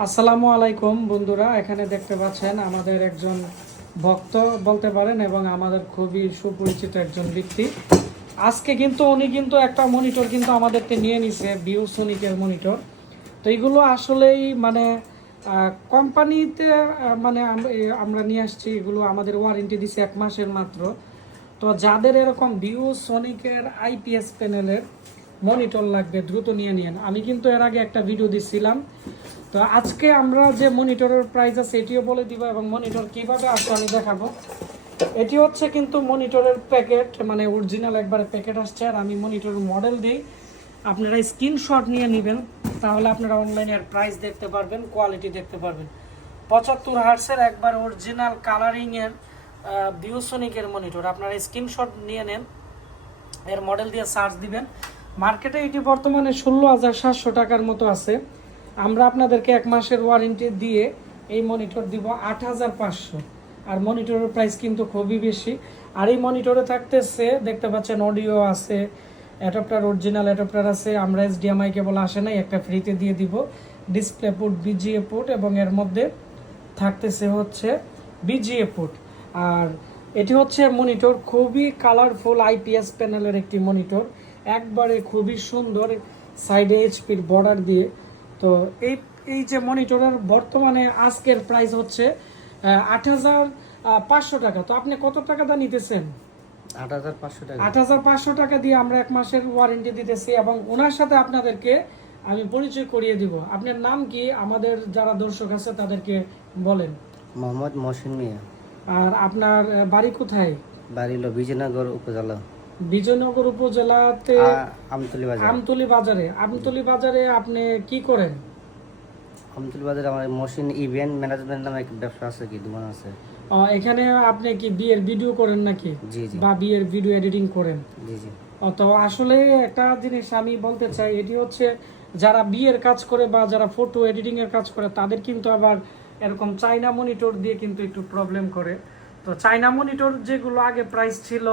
আসসালামু আলাইকুম বন্ধুরা, এখানে দেখতে পাচ্ছেন আমাদের একজন ভক্ত বলতে পারেন এবং আমাদের খুবই সুপরিচিত একজন ব্যক্তি। আজকে কিন্তু উনি কিন্তু একটা মনিটর কিন্তু আমাদেরকে নিয়ে নিছে, ভিউসনিকের মনিটর। তো এইগুলো আসলেই মানে কোম্পানিতে মানে আমরা নিয়ে আসছি, এগুলো আমাদের ওয়ারেন্টি দিছে 1 মাসের মাত্র। তো যাদের এরকম ভিউসনিকের আইপিএস প্যানেলের মনিটর লাগবে দ্রুত নিয়ে নিন। আমি কিন্তু এর আগে একটা ভিডিও দিছিলাম। তো আজকে আমরা যে মনিটরের প্রাইস আছে এটিও বলে দিব এবং মনিটর কিভাবে আসে আমি দেখাবো। এটি হচ্ছে কিন্তু মনিটরের প্যাকেট, মানে অরিজিনাল একবারে প্যাকেট আসছে। আর আমি মনিটরের মডেল দিই, আপনারা স্ক্রিনশট নিয়ে নেবেন, তাহলে আপনারা অনলাইনে এর প্রাইস দেখতে পারবেন, কোয়ালিটি দেখতে পারবেন। 75 হার্টসের একবার অরিজিনাল কালারিংয়ের ভিউসনিকের মনিটর, আপনারা স্ক্রিনশট নিয়ে নেন, এর মডেল দিয়ে সার্চ দিবেন। মার্কেটে এটি বর্তমানে 16,700 টাকার মতো আছে। আমরা আপনাদেরকে 1 মাসের ওয়ারেন্টি দিয়ে এই মনিটর দিব 8,500। আর মনিটরের প্রাইস কিন্তু খুবই বেশি। আর এই মনিটরে থাকতেছে, দেখতে পাচ্ছেন অডিও আছে, অ্যাডাপ্টার অরিজিনাল অ্যাডাপ্টার আছে। আমরা HDMI কেবল আসে নাই, একটা ফ্রিতে দিয়ে দিব, ডিসপ্লে পোর্ট, বিজিএ পোর্ট, এবং এর মধ্যে থাকতেছে হচ্ছে বিজিএ পোর্ট। আর এটি হচ্ছে মনিটর, খুবই কালারফুল আইপিএস প্যানেলের একটি মনিটর, একবারে খুবই সুন্দর, সাইডে এইচপির বর্ডার দিয়ে। তো এই এই যে মনিটরের বর্তমানে আজকের প্রাইস হচ্ছে 8,500 টাকা। তো আপনি কত টাকা দা নিতেছেন? 8,500 টাকা। 8,500 টাকা দিয়ে আমরা 1 মাসের ওয়ারেন্টি দিতেছি এবং ওনার সাথে আপনাদেরকে আমি পরিচয় করিয়ে দিব। আপনার নাম কি, আমাদের যারা দর্শক আছে তাদেরকে বলেন। মোহাম্মদ মহসিন মিয়া। আর আপনার বাড়ি কোথায়? বাড়ি হলো বিজয়নগর উপজেলা, বিজয়নগর উপজেলাতে আমতলী বাজার। আমতলী বাজারে আপনি কি করেন? আমতলী বাজারে আমার মহসিন ইভেন্ট ম্যানেজমেন্ট নামে একটা ব্যবসা আছে, কি দোকান আছে। এখানে আপনি কি বিয়ের ভিডিও করেন নাকি? জি জি বা বিয়ের ভিডিও এডিটিং করেন? জি জি। তো আসলে একটা জিনিস আমি বলতে চাই, এটি হচ্ছে যারা বিয়ের কাজ করে বা যারা ফটো এডিটিং এর কাজ করে তাদের কিন্তু আবার এরকম চাইনা মনিটর দিয়ে কিন্তু একটু প্রবলেম করে। তো চাইনা মনিটর যেগুলো আগে প্রাইস ছিল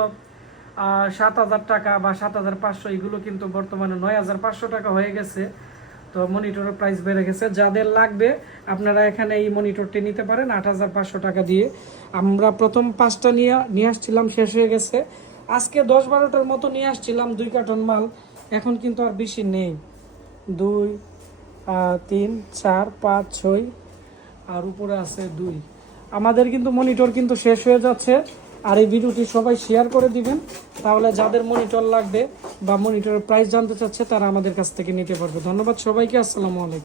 7,000 টাকা বা 7,500, এগুলো কিন্তু বর্তমানে 9,500 টাকা হয়ে গেছে। তো মনিটরের প্রাইস বেড়ে গেছে। যাদের লাগবে আপনারা এখানে এই মনিটরটি নিতে পারেন 8,500 টাকা দিয়ে। আমরা প্রথম 5টা নিয়ে আসছিলাম, শেষ হয়ে গেছে। আজকে 10-12টার মতো নিয়ে আসছিলাম, 2 কার্টন মাল। এখন কিন্তু আর বেশি নেই। 2 3 4 5 6 আর উপরে আছে 2। আমাদের কিন্তু মনিটর কিন্তু শেষ হয়ে যাচ্ছে। আর এই ভিডিওটি সবাই শেয়ার করে দিবেন, তাহলে যাদের মনিটর লাগবে বা মনিটরের প্রাইস জানতে চাচ্ছে তারা আমাদের কাছ থেকে নিতে পারবে। ধন্যবাদ সবাইকে, আসসালামু আলাইকুম।